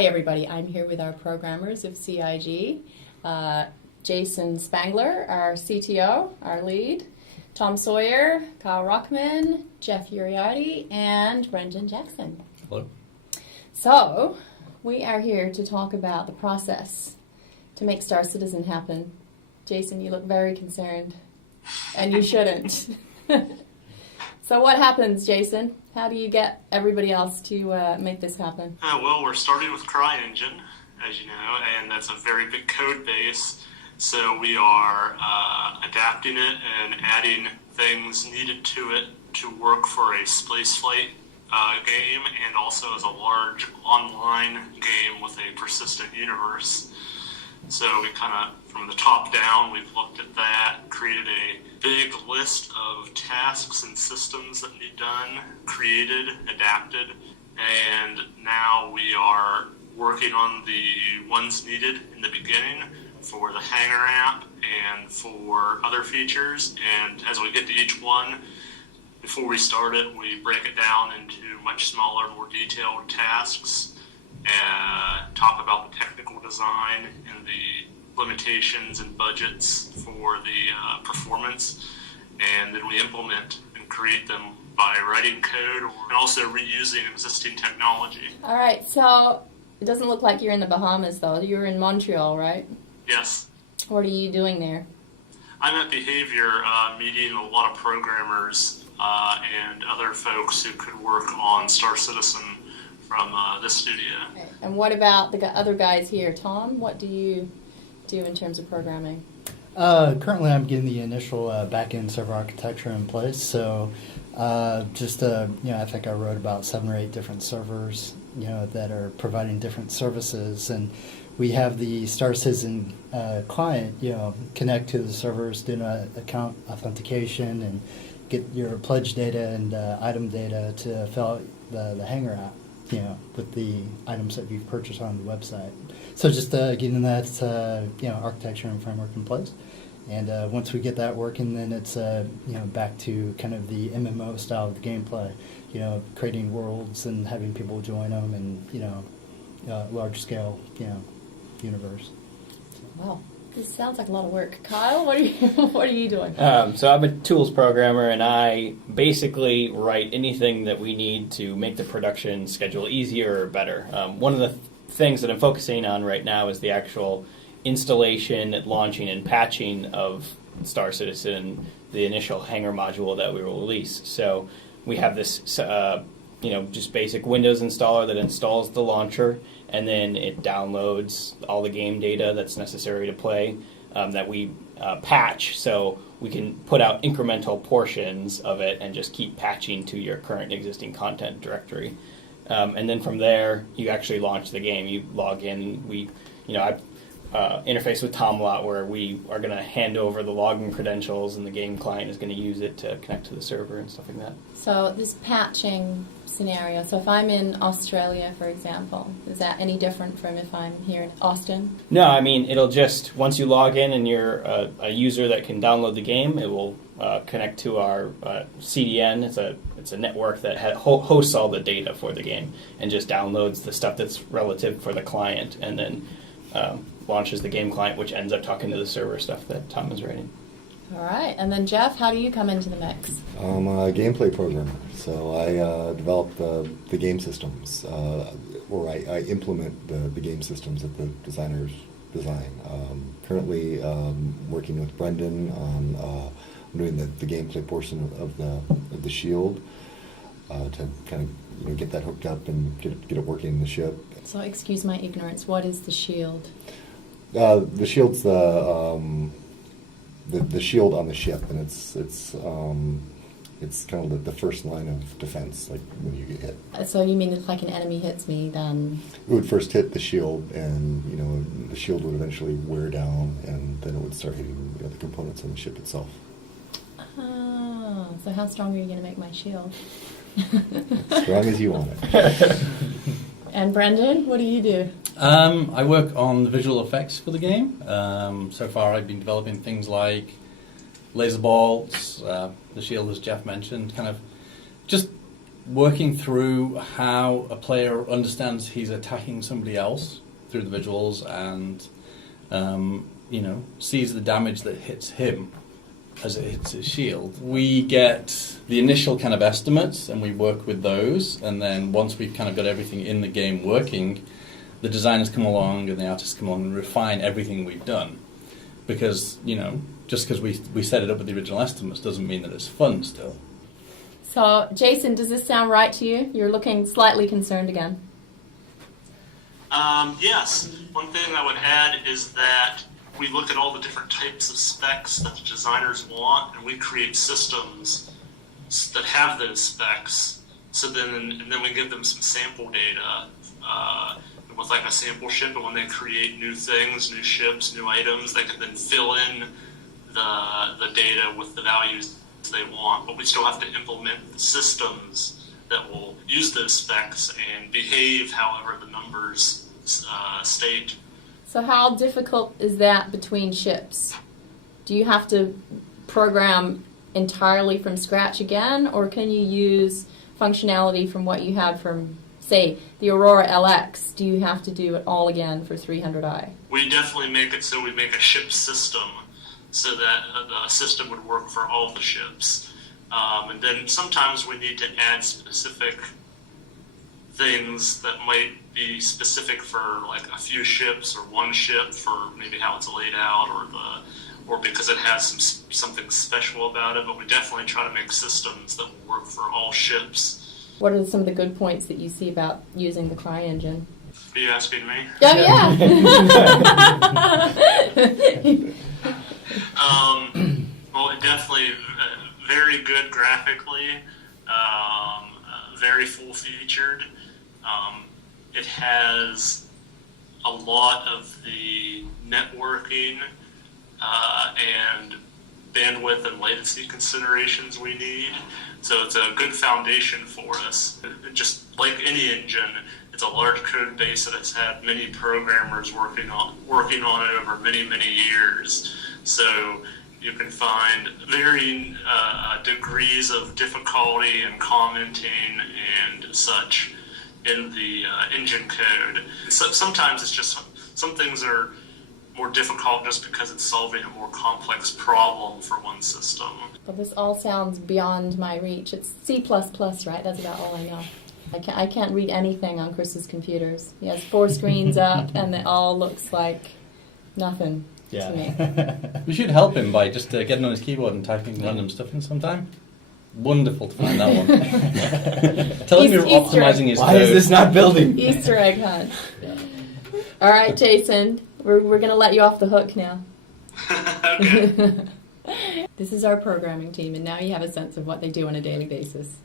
Hi everybody, I'm here with our programmers of CIG. Jason Spangler, our CTO, our lead, Tom Sawyer, Kyle Rockman, Jeff Uriarty, and Brendan Jackson. Hello. So, we are here to talk about the process to make Star Citizen happen. Jason, you look very concerned, and you shouldn't. So what happens, Jason? How do you get everybody else to make this happen? Well, we're starting with CryEngine, as you know, and that's a very big code base. So we are adapting it and adding things needed to it to work for a spaceflight game, and also as a large online game with a persistent universe. So we kind of, from the top down, we've looked at that, created a big list of tasks and systems that need done, created, adapted, and now we are working on the ones needed in the beginning for the Hangar app and for other features. And as we get to each one, before we start it, we break it down into much smaller, more detailed tasks, talk about the technical design and the limitations and budgets for the performance, and then we implement and create them by writing code and also reusing existing technology. All right, so it doesn't look like you're in the Bahamas, though. You're in Montreal, right? Yes. What are you doing there? I'm at Behavior meeting a lot of programmers and other folks who could work on Star Citizen from this studio. Okay. And what about the other guys here? Tom, what do you do in terms of programming? Currently, I'm getting the initial back-end server architecture in place. So, I think I wrote about 7 or 8 different servers, that are providing different services, and we have the Star Citizen client, connect to the servers, do an account authentication, and get your pledge data and item data to fill out the Hangar app, with the items that you've purchased on the website. So just getting that, architecture and framework in place. And once we get that working, then it's, back to kind of the MMO style of the gameplay, creating worlds and having people join them and, large scale, universe. Wow, this sounds like a lot of work. Kyle, what are you doing? So I'm a tools programmer, and I basically write anything that we need to make the production schedule easier or better. One of the things that I'm focusing on right now is the actual installation, launching, and patching of Star Citizen, the initial Hangar module that we will release. So we have this, just basic Windows installer that installs the launcher, and then it downloads all the game data that's necessary to play that we patch, so we can put out incremental portions of it and just keep patching to your current existing content directory. And then from there, you actually launch the game. You log in. I interface with Tom a lot, where we are going to hand over the login credentials, and the game client is going to use it to connect to the server and stuff like that. So this patching scenario, so if I'm in Australia, for example, is that any different from if I'm here in Austin? No, I mean, it'll just, once you log in and you're a user that can download the game, it will connect to our CDN. It's a network that hosts all the data for the game and just downloads the stuff that's relative for the client, and then launches the game client, which ends up talking to the server stuff that Tom is writing. All right, and then Jeff, how do you come into the mix? I'm a gameplay programmer, so I develop the game systems, or I implement the game systems that the designers design. Currently working with Brendan on doing the gameplay portion of the shield to kind of get that hooked up and get it working in the ship. So excuse my ignorance, what is the shield? The shield's the shield on the ship, and it's kind of the first line of defense, like when you get hit. So you mean if like an enemy hits me, then it would first hit the shield, and the shield would eventually wear down, and then it would start hitting the components on the ship itself. Oh, so how strong are you going to make my shield? As strong as you want it. And Brendan, what do you do? I work on the visual effects for the game. So far I've been developing things like laser bolts, the shield, as Jeff mentioned, kind of just working through how a player understands he's attacking somebody else through the visuals and, sees the damage that hits him as it hits his shield. We get the initial kind of estimates and we work with those, and then once we've kind of got everything in the game working, the designers come along and the artists come along and refine everything we've done. Because, just because we set it up with the original estimates doesn't mean that it's fun still. So, Jason, does this sound right to you? You're looking slightly concerned again. Yes. One thing I would add is that we look at all the different types of specs that the designers want, and we create systems that have those specs. So then we give them some sample data with like a sample ship, and when they create new things, new ships, new items, they can then fill in the data with the values they want. But we still have to implement the systems that will use those specs and behave however the numbers state. So how difficult is that between ships? Do you have to program entirely from scratch again, or can you use functionality from what you had from, say, the Aurora LX? Do you have to do it all again for 300i? We definitely make it so we make a ship system so that the system would work for all the ships. And then sometimes we need to add specific things that might be specific for like a few ships or one ship for maybe how it's laid out or because it has something special about it. But we definitely try to make systems that will work for all ships. What are some of the good points that you see about using the CryEngine? Are you asking me? Oh, yeah. Well, it definitely very good graphically, very full-featured. It has a lot of the networking and bandwidth and latency considerations we need. So it's a good foundation for us. Just like any engine, it's a large code base that has had many programmers working on it over many, many years. So you can find varying degrees of difficulty and commenting and such in the engine code. So sometimes it's just, some things are more difficult just because it's solving a more complex problem for one system. Well, this all sounds beyond my reach. It's C++, right? That's about all I know. I can't read anything on Chris's computers. He has 4 screens up, and it all looks like nothing to me. We should help him by just getting on his keyboard and typing random stuff in sometime. Wonderful to find that one. Tell him you're optimizing his code. Why is this not building? Easter egg hunt. All right, Jason, we're going to let you off the hook now. Okay. This is our programming team, and now you have a sense of what they do on a daily basis.